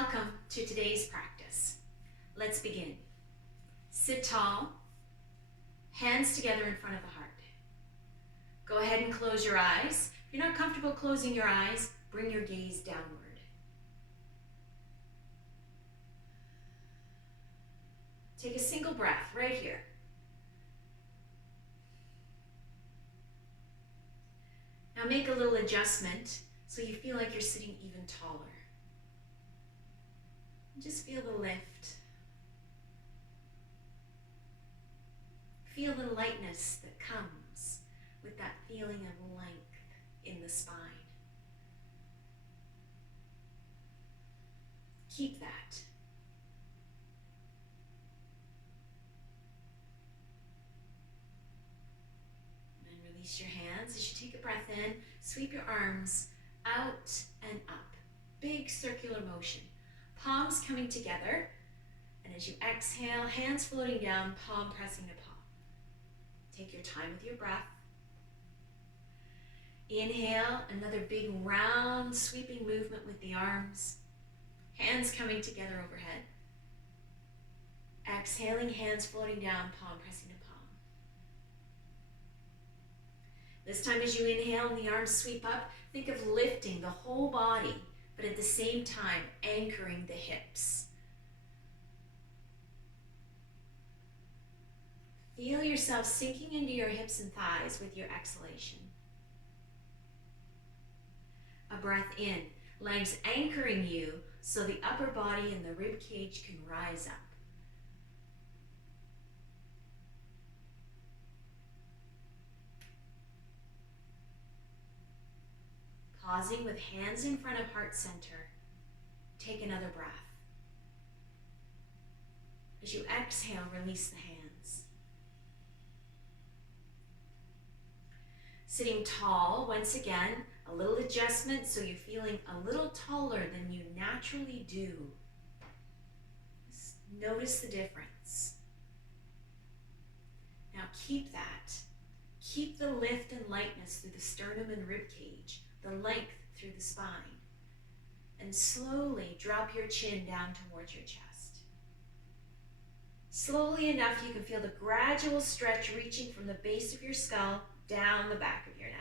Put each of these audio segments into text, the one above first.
Welcome to today's practice. Let's begin. Sit tall, hands together in front of the heart. Go ahead and close your eyes. If you're not comfortable closing your eyes, bring your gaze downward. Take a single breath right here. Now make a little adjustment so you feel like you're sitting even taller. Just feel the lift. Feel the lightness that comes with that feeling of length in the spine. Keep that. And then release your hands as you take a breath in. Sweep your arms out and up. Big circular motion. Palms coming together, and as you exhale, hands floating down, palm pressing to palm. Take your time with your breath. Inhale, another big round sweeping movement with the arms. Hands coming together overhead. Exhaling, hands floating down, palm pressing to palm. This time as you inhale and the arms sweep up, think of lifting the whole body, but at the same time, anchoring the hips. Feel yourself sinking into your hips and thighs with your exhalation. A breath in, legs anchoring you so the upper body and the rib cage can rise up. Pausing with hands in front of heart center, take another breath. As you exhale, release the hands. Sitting tall, once again, a little adjustment so you're feeling a little taller than you naturally do. Just notice the difference. Now keep that. Keep the lift and lightness through the sternum and rib cage, the length through the spine, and slowly drop your chin down towards your chest. Slowly enough you can feel the gradual stretch reaching from the base of your skull down the back of your neck.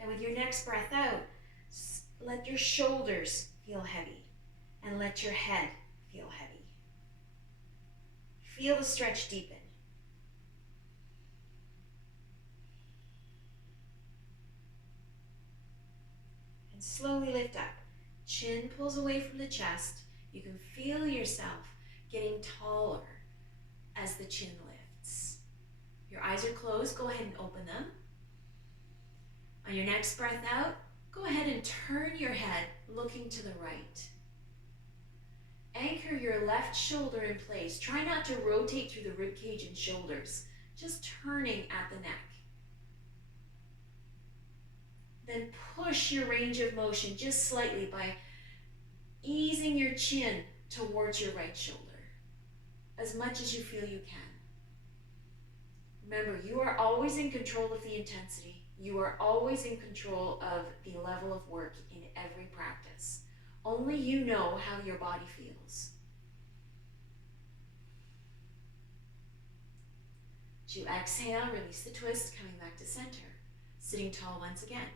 And with your next breath out, let your shoulders feel heavy and let your head feel heavy. Feel the stretch deepen. Slowly lift up. Chin pulls away from the chest. You can feel yourself getting taller as the chin lifts. Your eyes are closed. Go ahead and open them. On your next breath out, go ahead and turn your head looking to the right. Anchor your left shoulder in place. Try not to rotate through the rib cage and shoulders, just turning at the neck. Then push your range of motion just slightly by easing your chin towards your right shoulder, as much as you feel you can. Remember, you are always in control of the intensity. You are always in control of the level of work in every practice. Only you know how your body feels. As you exhale, release the twist, coming back to center. Sitting tall once again.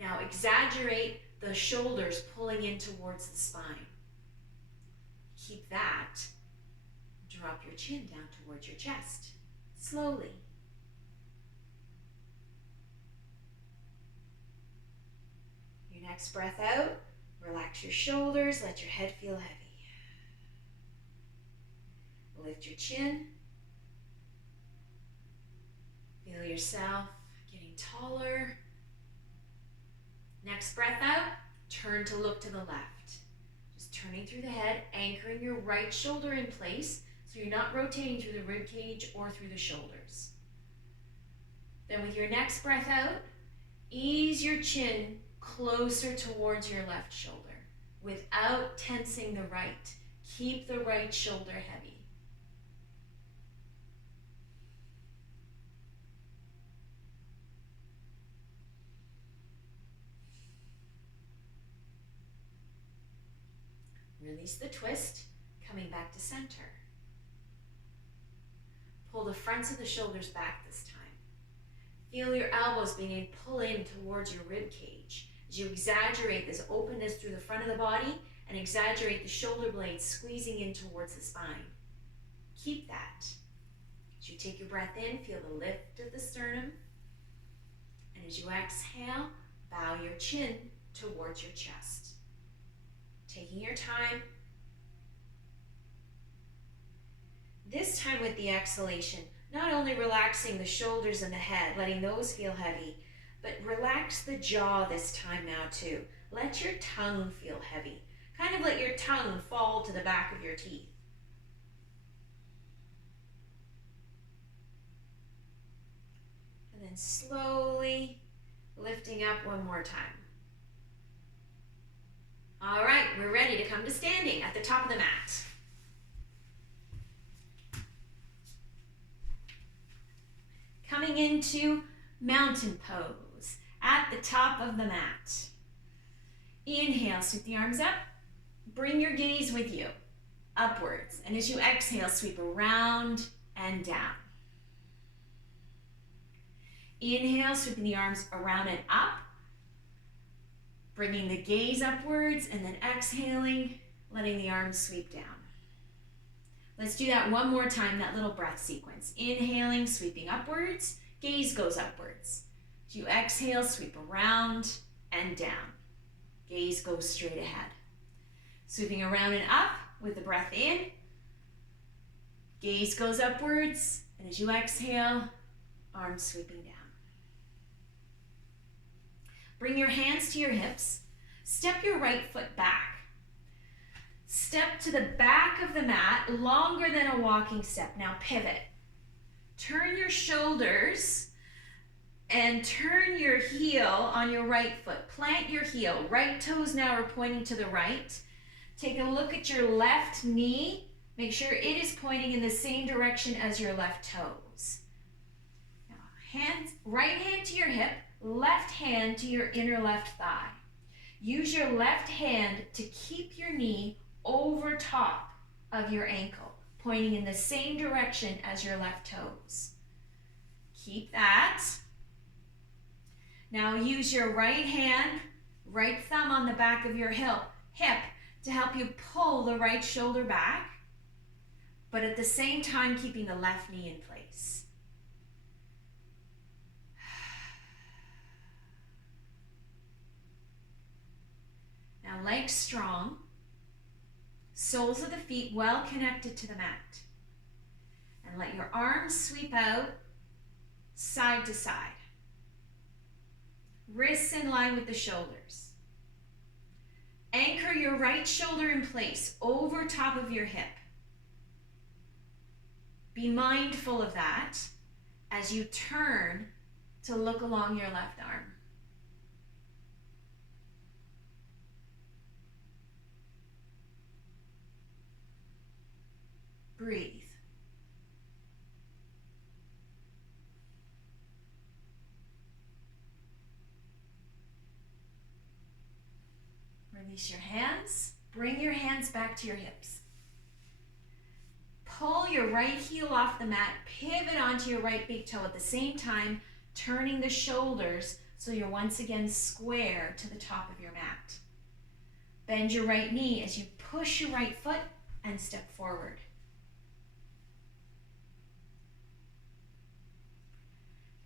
Now exaggerate the shoulders pulling in towards the spine. Keep that. Drop your chin down towards your chest. Slowly. Your next breath out, relax your shoulders, let your head feel heavy. Lift your chin. Feel yourself getting taller. Next breath out, turn to look to the left. Just turning through the head, anchoring your right shoulder in place so you're not rotating through the rib cage or through the shoulders. Then with your next breath out, ease your chin closer towards your left shoulder without tensing the right. Keep the right shoulder heavy. release the twist, coming back to center. Pull the fronts of the shoulders back this time. Feel your elbows beginning to pull in towards your rib cage as you exaggerate this openness through the front of the body and exaggerate the shoulder blades squeezing in towards the spine. Keep that. As you take your breath in, feel the lift of the sternum. And as you exhale, bow your chin towards your chest. Taking your time. This time with the exhalation, not only relaxing the shoulders and the head, letting those feel heavy, but relax the jaw this time now too. Let your tongue feel heavy. Kind of let your tongue fall to the back of your teeth. And then slowly lifting up one more time. All right, we're ready to come to standing at the top of the mat. Coming into mountain pose at the top of the mat. Inhale, sweep the arms up. Bring your gaze with you, upwards. And as you exhale, sweep around and down. Inhale, sweeping the arms around and up. Bringing the gaze upwards and then exhaling, letting the arms sweep down. Let's do that one more time, that little breath sequence. Inhaling, sweeping upwards, gaze goes upwards. As you exhale, sweep around and down. Gaze goes straight ahead. Sweeping around and up with the breath in. Gaze goes upwards, and as you exhale, arms sweeping down. Bring your hands to your hips. Step your right foot back. Step to the back of the mat, longer than a walking step. Now pivot. Turn your shoulders and turn your heel on your right foot. Plant your heel. Right toes now are pointing to the right. Take a look at your left knee. Make sure it is pointing in the same direction as your left toes. Now, right hand to your hip, left hand to your inner left thigh. Use your left hand to keep your knee over top of your ankle, pointing in the same direction as your left toes. Keep that. Now use your right hand, right thumb on the back of your hip to help you pull the right shoulder back, but at the same time keeping the left knee in place. Now legs strong, soles of the feet well connected to the mat. And let your arms sweep out side to side. Wrists in line with the shoulders. Anchor your right shoulder in place over top of your hip. Be mindful of that as you turn to look along your left arm. Breathe. Release your hands. Bring your hands back to your hips. Pull your right heel off the mat. Pivot onto your right big toe at the same time, turning the shoulders so you're once again square to the top of your mat. Bend your right knee as you push your right foot and step forward.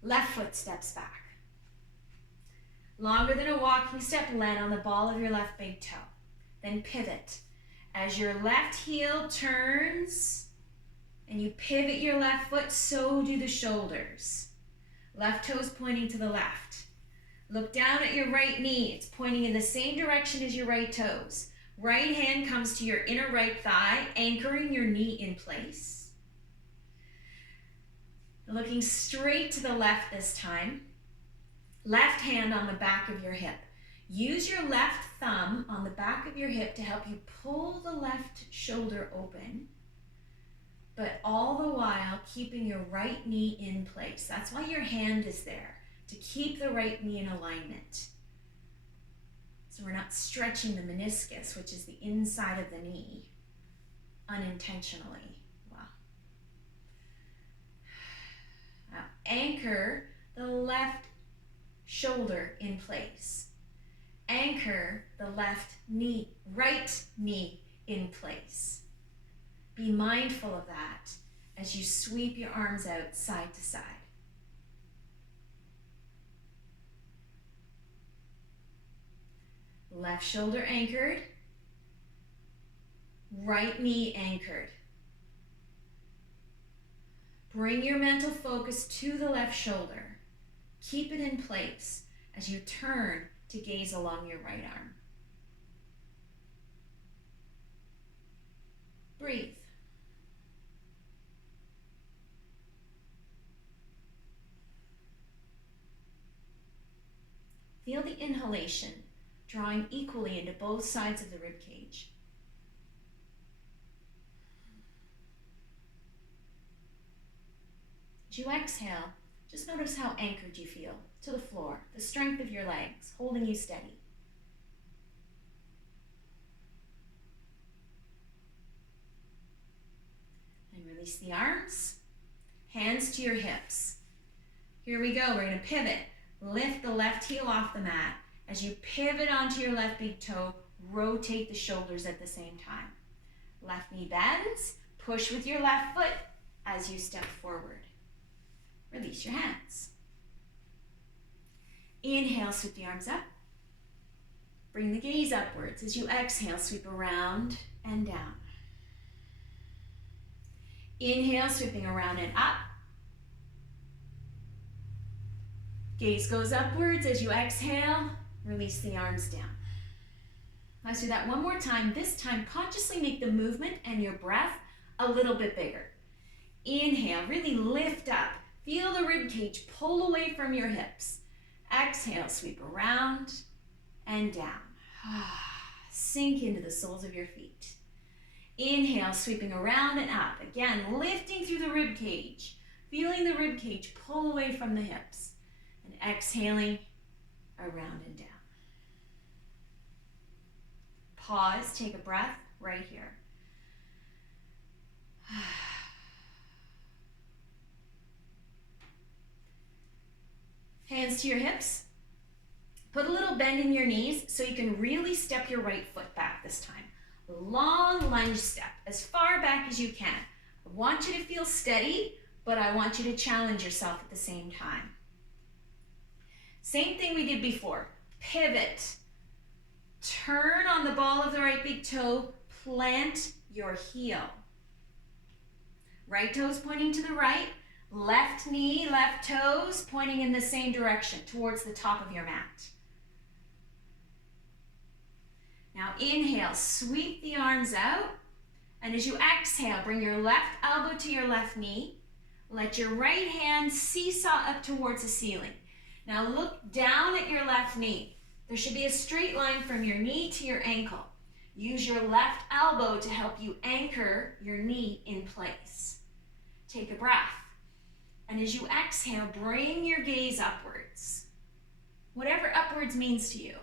Left foot steps back. Longer than a walking step, land on the ball of your left big toe. Then pivot. As your left heel turns and you pivot your left foot, so do the shoulders. Left toes pointing to the left. Look down at your right knee. It's pointing in the same direction as your right toes. Right hand comes to your inner right thigh, anchoring your knee in place. Looking straight to the left this time. Left hand on the back of your hip. Use your left thumb on the back of your hip to help you pull the left shoulder open, but all the while keeping your right knee in place. That's why your hand is there, to keep the right knee in alignment. So we're not stretching the meniscus, which is the inside of the knee, unintentionally. Wow. Now anchor the left shoulder in place. Anchor the right knee in place. Be mindful of that as you sweep your arms out side to side. Left shoulder anchored, right knee anchored. Bring your mental focus to the left shoulder. Keep it in place as you turn to gaze along your right arm. Breathe. Feel the inhalation drawing equally into both sides of the rib cage. As you exhale, just notice how anchored you feel to the floor, the strength of your legs holding you steady. And release the arms, hands to your hips. Here we go, we're going to pivot. Lift the left heel off the mat. As you pivot onto your left big toe, rotate the shoulders at the same time. Left knee bends, push with your left foot as you step forward. Release your hands. Inhale, sweep the arms up. Bring the gaze upwards. As you exhale, sweep around and down. Inhale, sweeping around and up. Gaze goes upwards. As you exhale, release the arms down. Let's do that one more time. This time, consciously make the movement and your breath a little bit bigger. Inhale, really lift up. Feel the rib cage pull away from your hips. Exhale, sweep around and down. Sink into the soles of your feet. Inhale, sweeping around and up. Again, lifting through the rib cage. Feeling the rib cage pull away from the hips. And exhaling around and down. Pause, take a breath right here. Hands to your hips. Put a little bend in your knees so you can really step your right foot back this time. Long lunge step, as far back as you can. I want you to feel steady, but I want you to challenge yourself at the same time. Same thing we did before. Pivot. Turn on the ball of the right big toe. Plant your heel. Right toes pointing to the right. Left knee, left toes pointing in the same direction towards the top of your mat. Now inhale, sweep the arms out. And as you exhale, bring your left elbow to your left knee. Let your right hand seesaw up towards the ceiling. Now look down at your left knee. There should be a straight line from your knee to your ankle. Use your left elbow to help you anchor your knee in place. Take a breath. And as you exhale, bring your gaze upwards. Whatever upwards means to you.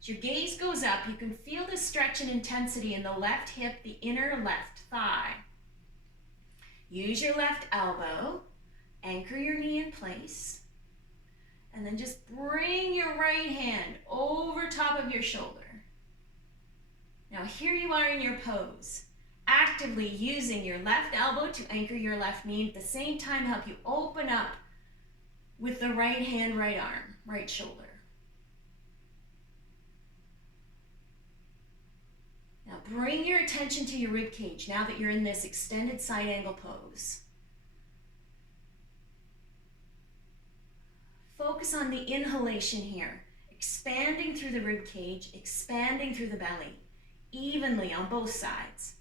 As your gaze goes up, you can feel the stretch and intensity in the left hip, the inner left thigh. Use your left elbow, anchor your knee in place, and then just bring your right hand over top of your shoulder. Now here you are in your pose. Actively using your left elbow to anchor your left knee, at the same time help you open up with the right hand, right arm, right shoulder. Now bring your attention to your rib cage now that you're in this extended side angle pose. Focus on the inhalation here, expanding through the rib cage, expanding through the belly, evenly on both sides.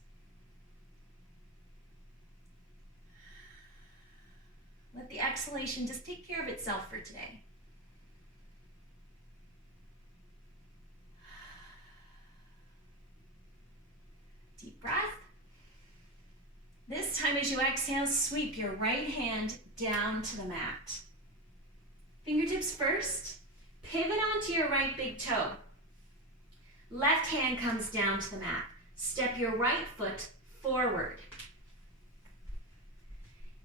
Let the exhalation just take care of itself for today. Deep breath. This time as you exhale, sweep your right hand down to the mat. Fingertips first. Pivot onto your right big toe. Left hand comes down to the mat. Step your right foot forward.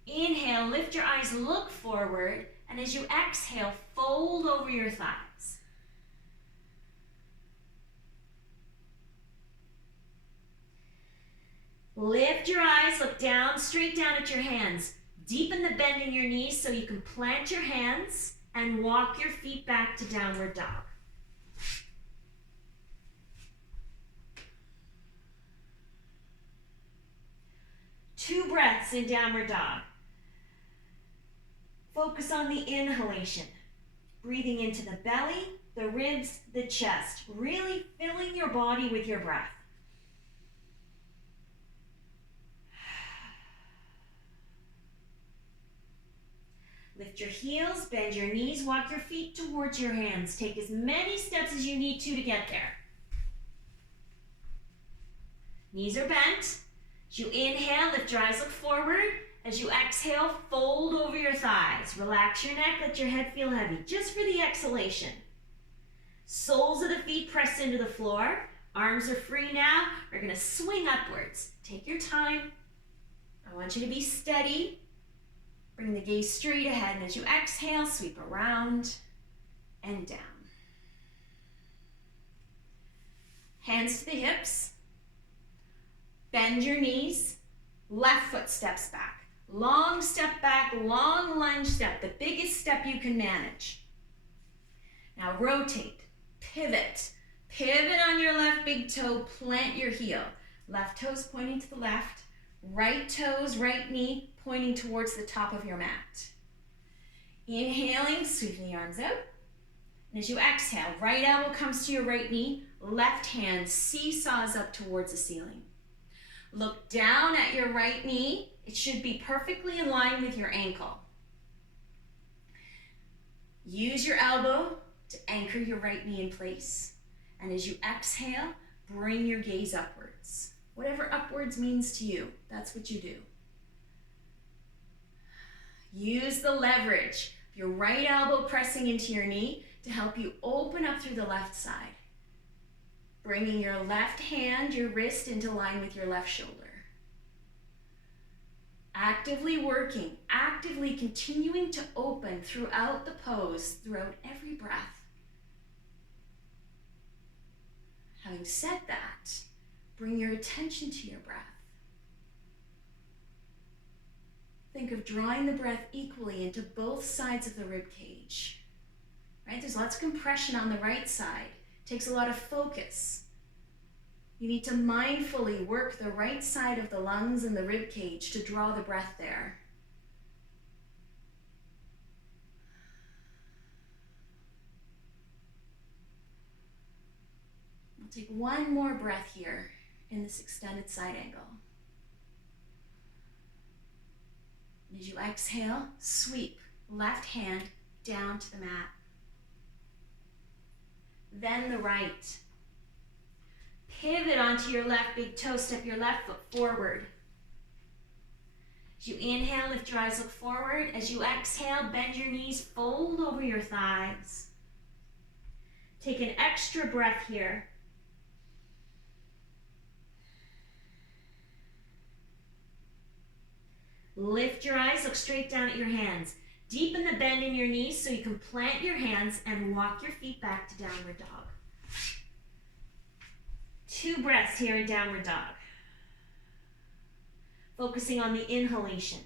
Inhale, lift your eyes, look forward, and as you exhale, fold over your thighs. Lift your eyes, look down, straight down at your hands. Deepen the bend in your knees so you can plant your hands and walk your feet back to downward dog. Two breaths in downward dog. Focus on the inhalation. Breathing into the belly, the ribs, the chest. Really filling your body with your breath. Lift your heels, bend your knees, walk your feet towards your hands. Take as many steps as you need to get there. Knees are bent. As you inhale, lift your eyes, look forward. As you exhale, fold over your thighs. Relax your neck, let your head feel heavy, just for the exhalation. Soles of the feet press into the floor. Arms are free now. We're gonna swing upwards. Take your time. I want you to be steady. Bring the gaze straight ahead, and as you exhale, sweep around and down. Hands to the hips. Bend your knees. Left foot steps back. Long step back, long lunge step, the biggest step you can manage. Now rotate, pivot. Pivot on your left big toe, plant your heel. Left toes pointing to the left, right toes, right knee pointing towards the top of your mat. Inhaling, sweeping the arms out. And as you exhale, right elbow comes to your right knee, left hand seesaws up towards the ceiling. Look down at your right knee. It should be perfectly in line with your ankle. Use your elbow to anchor your right knee in place. And as you exhale, bring your gaze upwards. Whatever upwards means to you, that's what you do. Use the leverage of your right elbow pressing into your knee to help you open up through the left side. Bringing your left hand, your wrist into line with your left shoulder. Actively working, actively continuing to open throughout the pose, throughout every breath. Having said that, bring your attention to your breath. Think of drawing the breath equally into both sides of the rib cage. Right? There's lots of compression on the right side. It takes a lot of focus. You need to mindfully work the right side of the lungs and the rib cage to draw the breath there. We'll take one more breath here in this extended side angle. And as you exhale, sweep left hand down to the mat. Then the right. Pivot onto your left big toe, step your left foot forward. As you inhale, lift your eyes, look forward. As you exhale, bend your knees, fold over your thighs. Take an extra breath here. Lift your eyes, look straight down at your hands. Deepen the bend in your knees so you can plant your hands and walk your feet back to downward dog. 2 breaths here in downward dog. Focusing on the inhalation.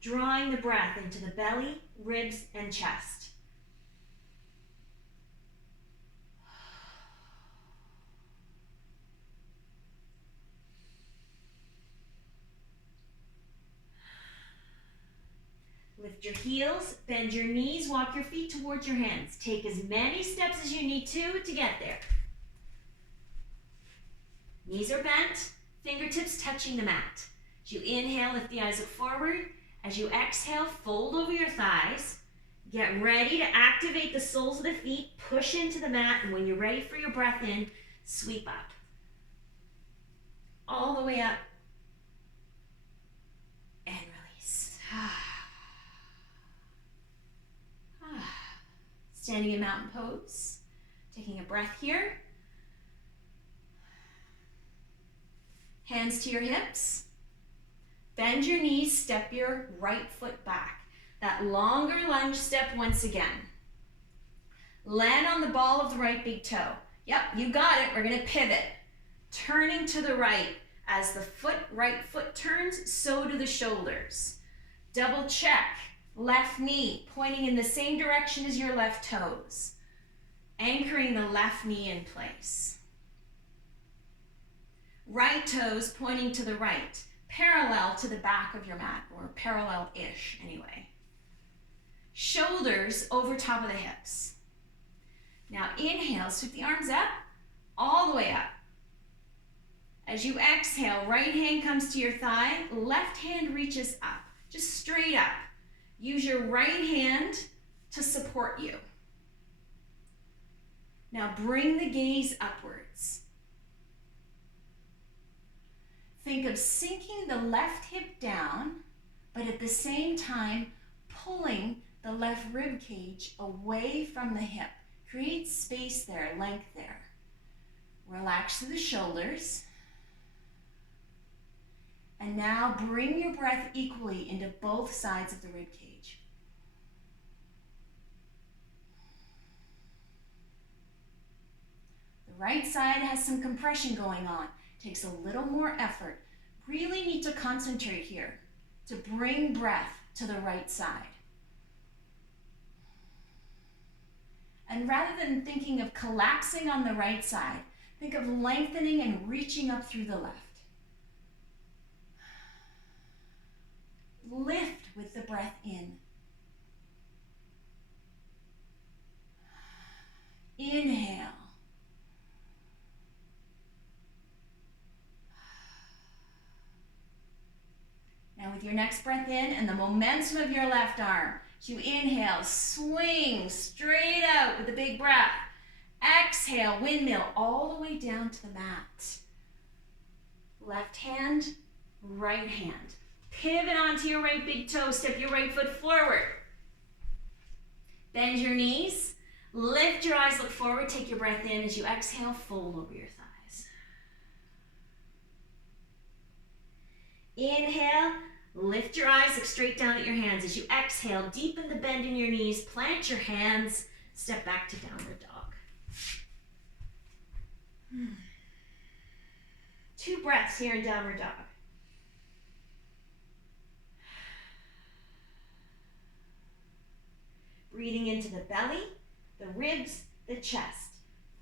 Drawing the breath into the belly, ribs, and chest. Lift your heels, bend your knees, walk your feet towards your hands. Take as many steps as you need to get there. Knees are bent, fingertips touching the mat. As you inhale, lift the eyes up forward. As you exhale, fold over your thighs. Get ready to activate the soles of the feet, push into the mat, and when you're ready for your breath in, sweep up. All the way up. And release. Standing in mountain pose. Taking a breath here. Hands to your hips. Bend your knees, step your right foot back. That longer lunge step once again. Land on the ball of the right big toe. Yep, you got it. We're gonna pivot. Turning to the right. As the right foot turns, so do the shoulders. Double check. Left knee pointing in the same direction as your left toes. Anchoring the left knee in place. Right toes pointing to the right, parallel to the back of your mat, or parallel-ish anyway. Shoulders over top of the hips. Now inhale, sweep the arms up, all the way up. As you exhale, right hand comes to your thigh, left hand reaches up, just straight up. Use your right hand to support you. Now bring the gaze upwards. Think of sinking the left hip down, but at the same time pulling the left rib cage away from the hip. Create space there, length there. Relax through the shoulders. And now bring your breath equally into both sides of the rib cage. The right side has some compression going on. Takes a little more effort. Really need to concentrate here to bring breath to the right side. And rather than thinking of collapsing on the right side, think of lengthening and reaching up through the left. Lift with the breath in. Inhale. Now with your next breath in and the momentum of your left arm, as you inhale, swing straight out with a big breath. Exhale, windmill all the way down to the mat. Left hand, right hand. Pivot onto your right big toe, step your right foot forward. Bend your knees, lift your eyes, look forward, take your breath in. As you exhale, fold over your thighs. Inhale, lift your eyes, look straight down at your hands. As you exhale, deepen the bend in your knees, plant your hands, step back to downward dog. 2 breaths here in downward dog. Breathing into the belly, the ribs, the chest,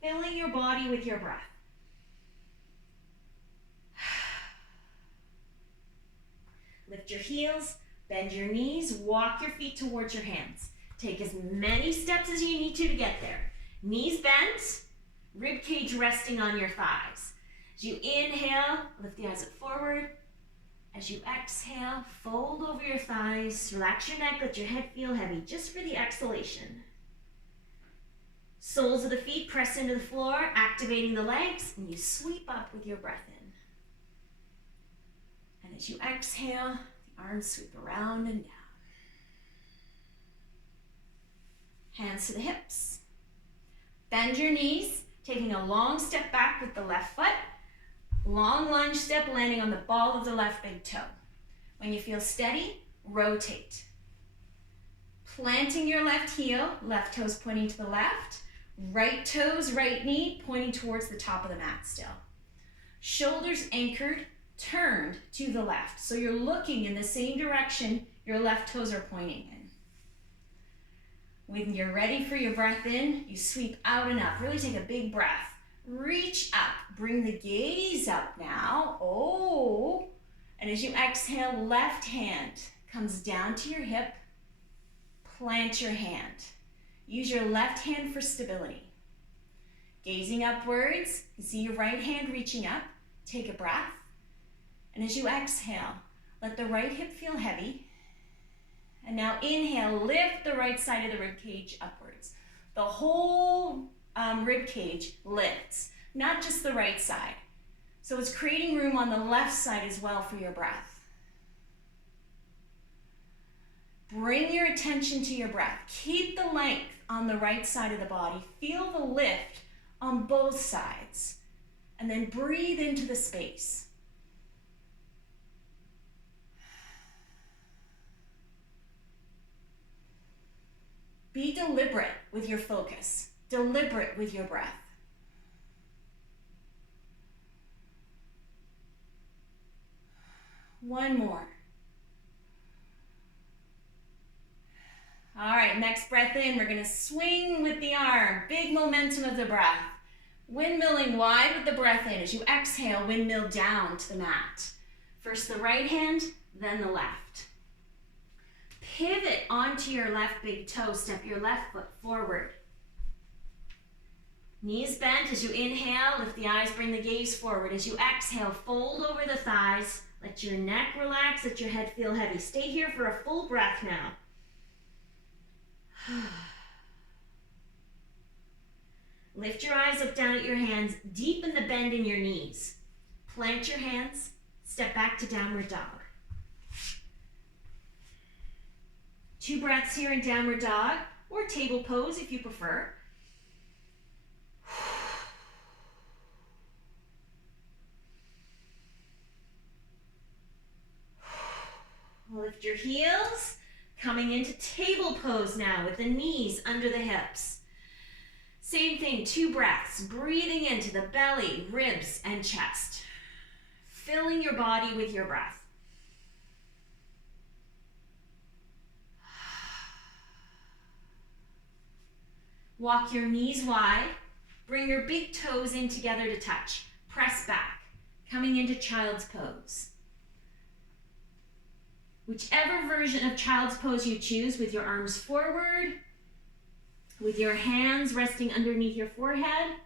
filling your body with your breath. Lift your heels, bend your knees, walk your feet towards your hands. Take as many steps as you need to get there. Knees bent, rib cage resting on your thighs. As you inhale, lift the eyes up forward. As you exhale, fold over your thighs, relax your neck, let your head feel heavy, just for the exhalation. Soles of the feet press into the floor, activating the legs, and you sweep up with your breath in. And as you exhale, the arms sweep around and down. Hands to the hips. Bend your knees, taking a long step back with the left foot. Long lunge step landing on the ball of the left big toe. When you feel steady, rotate. Planting your left heel, left toes pointing to the left. Right toes, right knee pointing towards the top of the mat still. Shoulders anchored, turned to the left. So you're looking in the same direction your left toes are pointing in. When you're ready for your breath in, you sweep out and up. Really take a big breath. Reach up, bring the gaze up now. Oh, and as you exhale, left hand comes down to your hip. Plant your hand. Use your left hand for stability. Gazing upwards, you see your right hand reaching up. Take a breath. And as you exhale, let the right hip feel heavy. And now inhale, lift the right side of the rib cage upwards. The whole rib cage lifts, not just the right side. So it's creating room on the left side as well for your breath. Bring your attention to your breath. Keep the length on the right side of the body. Feel the lift on both sides. And then breathe into the space. Be deliberate with your focus. Deliberate with your breath. One more. All right, next breath in, we're gonna swing with the arm. Big momentum of the breath. Windmilling wide with the breath in. As you exhale, windmill down to the mat. First the right hand, then the left. Pivot onto your left big toe. Step your left foot forward. Knees bent as you inhale. Lift the eyes, bring the gaze forward. As you exhale, fold over the thighs. Let your neck relax, let your head feel heavy. Stay here for a full breath now. Lift your eyes up down at your hands. Deepen the bend in your knees. Plant your hands. Step back to downward dog. 2 breaths here in downward dog, or table pose if you prefer. Lift your heels. Coming into table pose now with the knees under the hips. Same thing, 2 breaths, breathing into the belly, ribs, and chest. Filling your body with your breath. Walk your knees wide. Bring your big toes in together to touch. Press back, coming into child's pose. Whichever version of child's pose you choose, with your arms forward, with your hands resting underneath your forehead,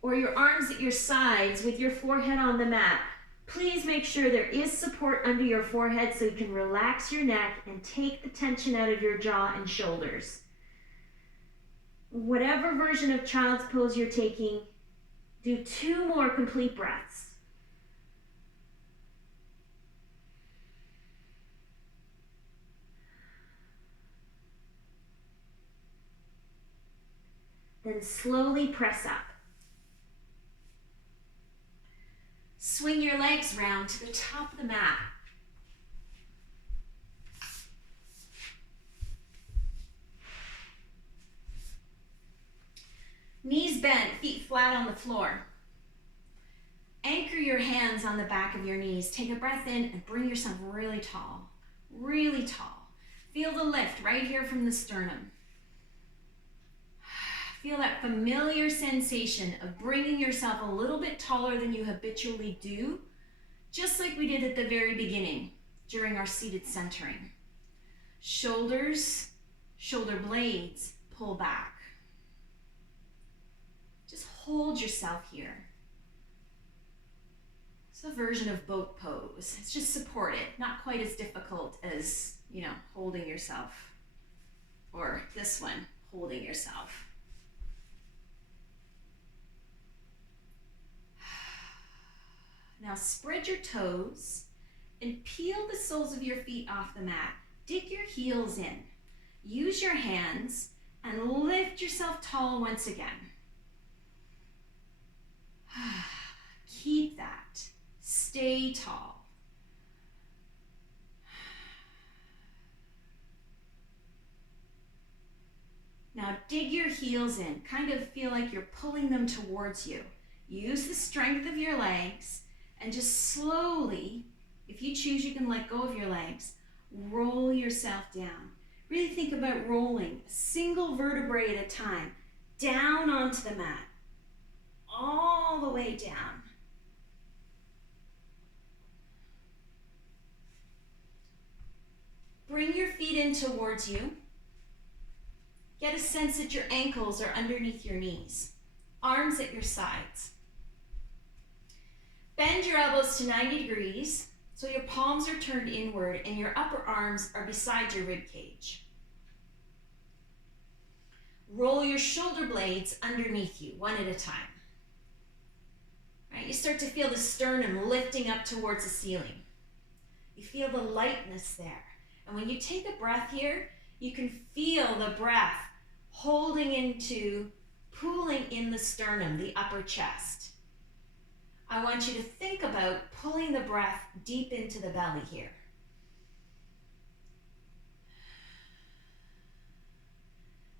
or your arms at your sides with your forehead on the mat. Please make sure there is support under your forehead so you can relax your neck and take the tension out of your jaw and shoulders. Whatever version of child's pose you're taking, do 2 more complete breaths. Then slowly press up. Swing your legs round to the top of the mat. Knees bent, feet flat on the floor. Anchor your hands on the back of your knees. Take a breath in and bring yourself really tall. Really tall. Feel the lift right here from the sternum. Feel that familiar sensation of bringing yourself a little bit taller than you habitually do, just like we did at the very beginning during our seated centering. Shoulders, shoulder blades, pull back. Just hold yourself here. It's a version of boat pose. It's just supported, not quite as difficult as, holding yourself, or this one, holding yourself. Now spread your toes and peel the soles of your feet off the mat. Dig your heels in. Use your hands and lift yourself tall once again. Keep that. Stay tall. Now dig your heels in. Kind of feel like you're pulling them towards you. Use the strength of your legs. And just slowly, if you choose, you can let go of your legs. Roll yourself down. Really think about rolling a single vertebrae at a time down onto the mat. All the way down. Bring your feet in towards you. Get a sense that your ankles are underneath your knees. Arms at your sides. Bend your elbows to 90 degrees, so your palms are turned inward and your upper arms are beside your rib cage. Roll your shoulder blades underneath you, one at a time. Right, you start to feel the sternum lifting up towards the ceiling. You feel the lightness there. And when you take a breath here, you can feel the breath holding into, pooling in the sternum, the upper chest. I want you to think about pulling the breath deep into the belly here.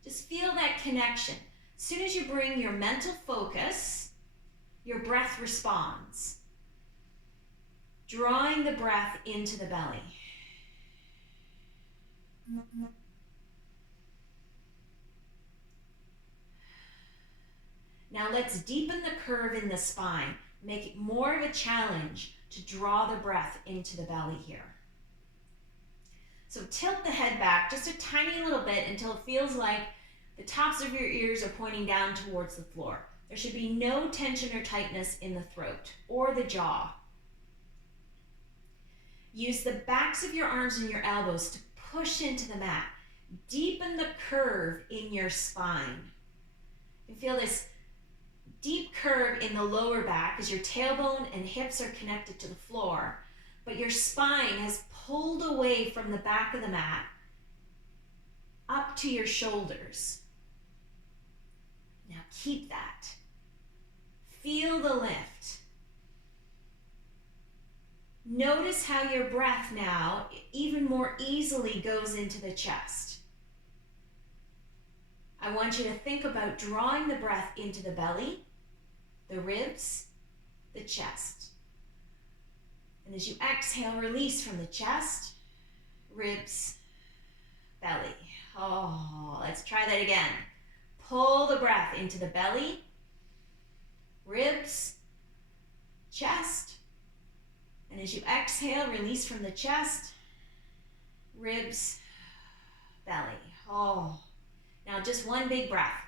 Just feel that connection. As soon as you bring your mental focus, your breath responds. Drawing the breath into the belly. Now let's deepen the curve in the spine. Make it more of a challenge to draw the breath into the belly here. So tilt the head back just a tiny little bit until it feels like the tops of your ears are pointing down towards the floor. There should be no tension or tightness in the throat or the jaw. Use the backs of your arms and your elbows to push into the mat. Deepen the curve in your spine. You feel this deep curve in the lower back as your tailbone and hips are connected to the floor, but your spine has pulled away from the back of the mat up to your shoulders. Now keep that. Feel the lift. Notice how your breath now even more easily goes into the chest. I want you to think about drawing the breath into the belly, the ribs, the chest. And as you exhale, release from the chest, ribs, belly. Oh, let's try that again. Pull the breath into the belly, ribs, chest. And as you exhale, release from the chest, ribs, belly. Oh, now just one big breath.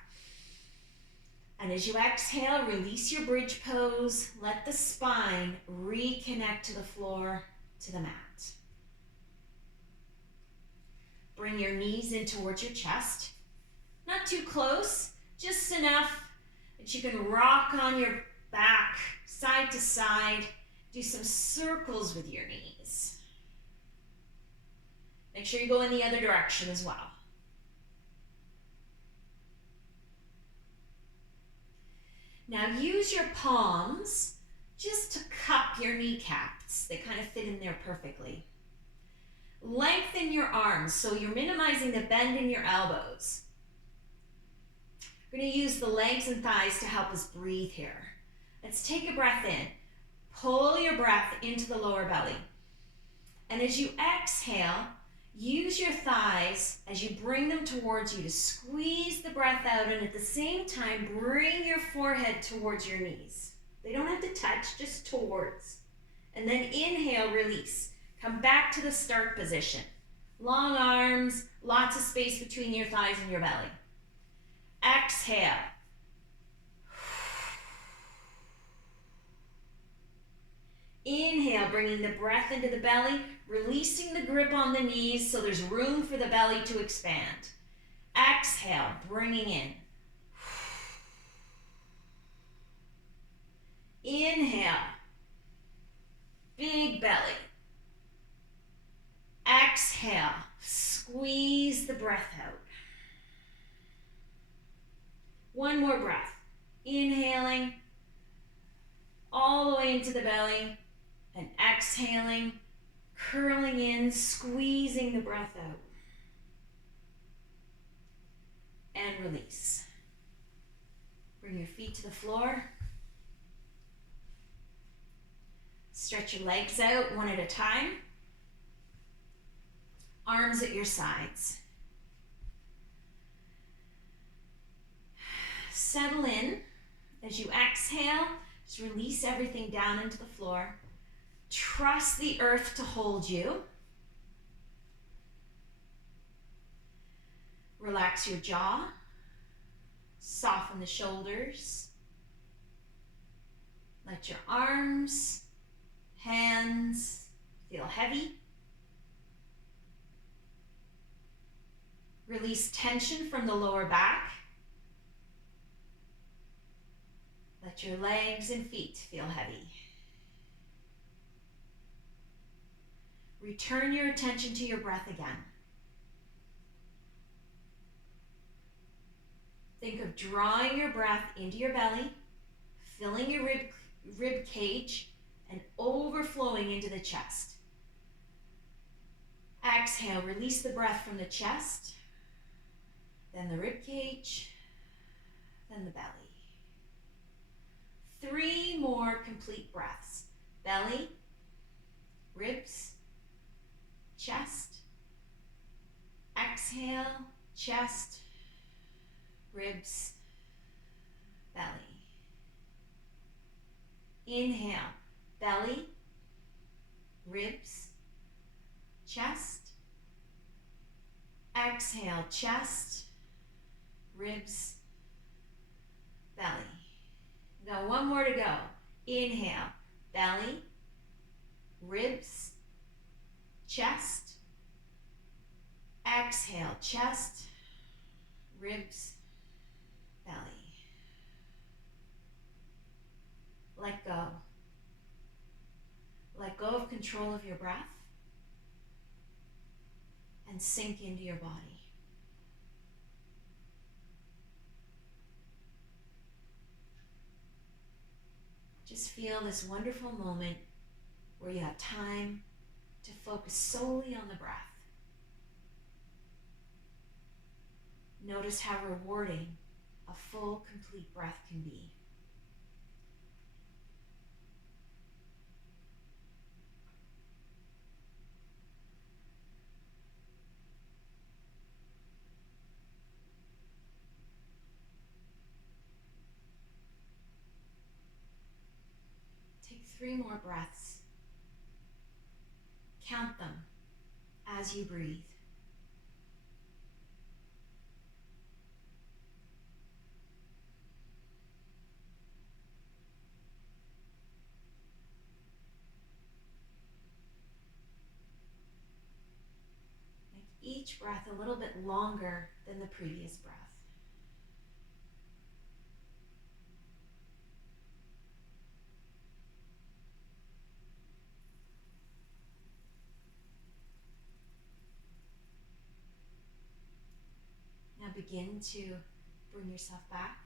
And as you exhale, release your bridge pose. Let the spine reconnect to the floor, to the mat. Bring your knees in towards your chest. Not too close, just enough that you can rock on your back, side to side. Do some circles with your knees. Make sure you go in the other direction as well. Now use your palms just to cup your kneecaps. They kind of fit in there perfectly. Lengthen your arms so you're minimizing the bend in your elbows. We're going to use the legs and thighs to help us breathe here. Let's take a breath in. Pull your breath into the lower belly. And as you exhale, use your thighs as you bring them towards you to squeeze the breath out, and at the same time, bring your forehead towards your knees. They don't have to touch, just towards. And then inhale, release. Come back to the start position. Long arms, lots of space between your thighs and your belly. Exhale. Inhale, bringing the breath into the belly, releasing the grip on the knees so there's room for the belly to expand. Exhale, bringing in. Inhale, big belly. Exhale, squeeze the breath out. One more breath. Inhaling all the way into the belly and exhaling, curling in, squeezing the breath out. And release. Bring your feet to the floor. Stretch your legs out one at a time. Arms at your sides. Settle in. As you exhale, just release everything down into the floor. Trust the earth to hold you. Relax your jaw. Soften the shoulders. Let your arms, hands feel heavy. Release tension from the lower back. Let your legs and feet feel heavy. return your attention to your breath again. Think of drawing your breath into your belly, filling your rib cage, and overflowing into the chest. Exhale, release the breath from the chest, then the rib cage, then the belly. 3 more complete breaths. Belly, ribs, chest. Exhale, chest, ribs, belly. Inhale, belly, ribs, chest. Exhale, chest, ribs, belly. Now 1 more to go. Inhale, belly, ribs, chest. Exhale, chest, ribs, belly. Let go. Let go of control of your breath and sink into your body. Just feel this wonderful moment where you have time to focus solely on the breath. Notice how rewarding a full, complete breath can be. Take 3 more breaths. Count them as you breathe. Make each breath a little bit longer than the previous breath. Now begin to bring yourself back.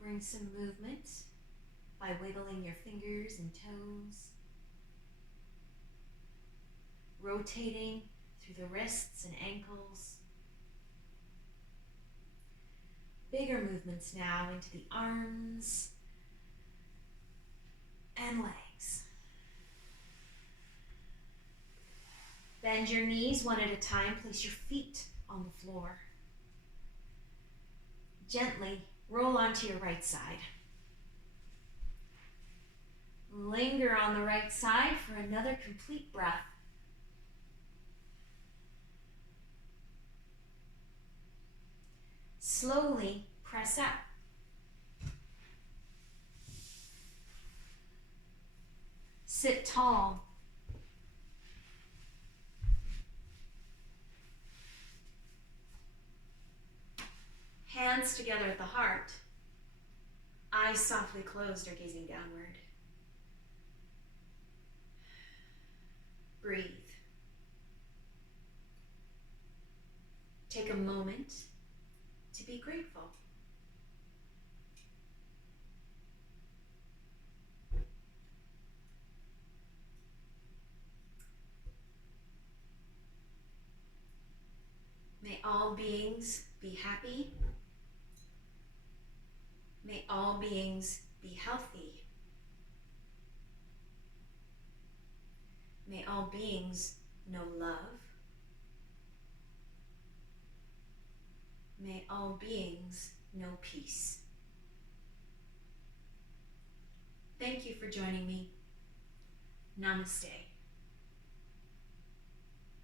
Bring some movement by wiggling your fingers and toes, rotating through the wrists and ankles. Bigger movements now into the arms and legs. Bend your knees 1 at a time. Place your feet on the floor. Gently roll onto your right side. Linger on the right side for another complete breath. Slowly press up. Sit tall. Hands together at the heart. Eyes softly closed or gazing downward. Breathe. Take a moment to be grateful. May all beings be happy. May all beings be healthy. May all beings know love. May all beings know peace. Thank you for joining me. Namaste.